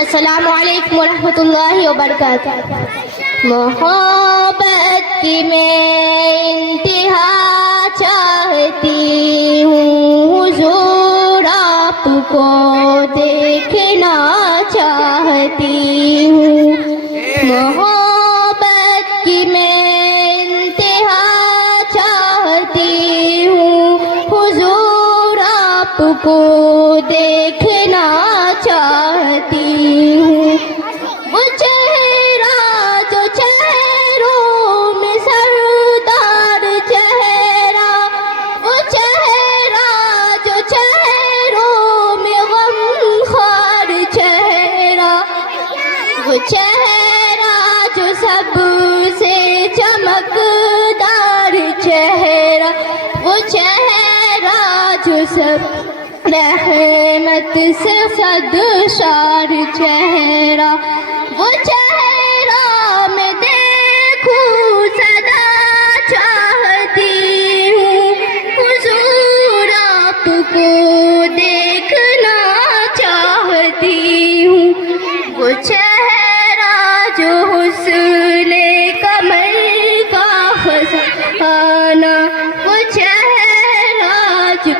السلام علیکم ورحمۃ اللہ وبرکاتہ۔ محبت کی میں انتہا چاہتی ہوں، حضور آپ کو دیکھنا چاہتی ہوں۔ محبت کی میں انتہا چاہتی ہوں، حضور آپ کو دیکھنا چاہتی ہوں۔ وہ چہرہ جو چہروں میں سردار چہرہ، وہ چہرہ جو چہروں میں غمخوار چہرہ، وہ چہرہ جو سب سے چمکدار چہرہ، وہ چہرہ جو سب رحمت سے سرشار چہرہ، وہ چہرہ میں دیکھوں سدا چاہتی ہوں، حضور آپ کو دیکھنا چاہتی ہوں۔ وہ چہرہ جو حسن کمر کا خزانہ، وہ چہرہ جو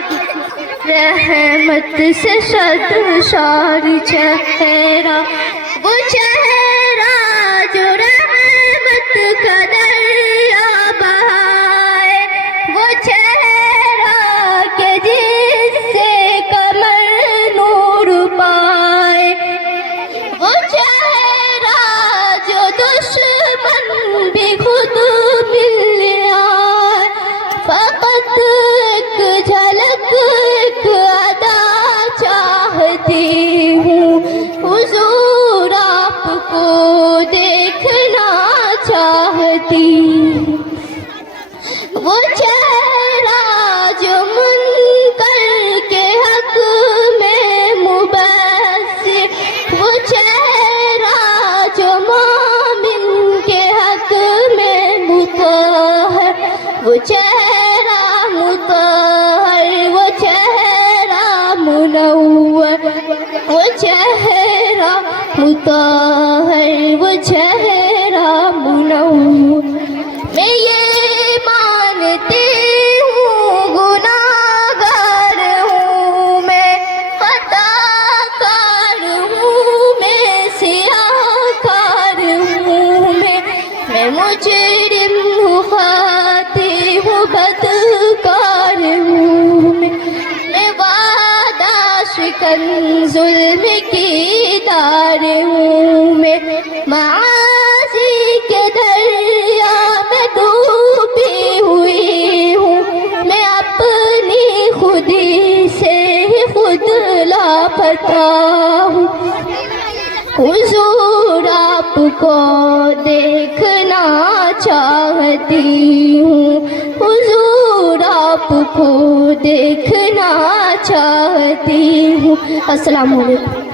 رحمت سے سرشار چہرہ، وہ چہرہ جو رحمت کا دریا بہائے، وہ چہرہ کہ جس سے کمر نور پائے، وہ چہرہ جو دشمن بھی خود مل آئے، فقط ایک جھلک ایک ادا چاہتی ہوں، حضور آپ کو دیکھنا چاہتی ہوں۔ وہ چہرہ جو منکر کے حق میں مبصر، وہ چہرہ جو مومن کے حق میں مطہر، وہ چہرہ مطہر، وہ چہرہ منور، وہ چہرہ مطہر، وہ چہرہ منور۔ میں یہ مانتی ہوں گناہگار ہوں، میں خطا کار ہوں، میں سیاہ کار ہوں، میں مجرم ہوں، خاطی ہوں، بدکار ہوں، میں وعدہ شکن ظلم کی دار ہوں، میں معاصی کے دریا میں ڈوبی ہوئی ہوں، میں اپنی خودی سے خود لاپتہ ہوں، حضور آپ کو دیکھنا چاہتی ہوں، حضور آپ کو دیکھنا چاہتی ہوں۔ السلام علیکم۔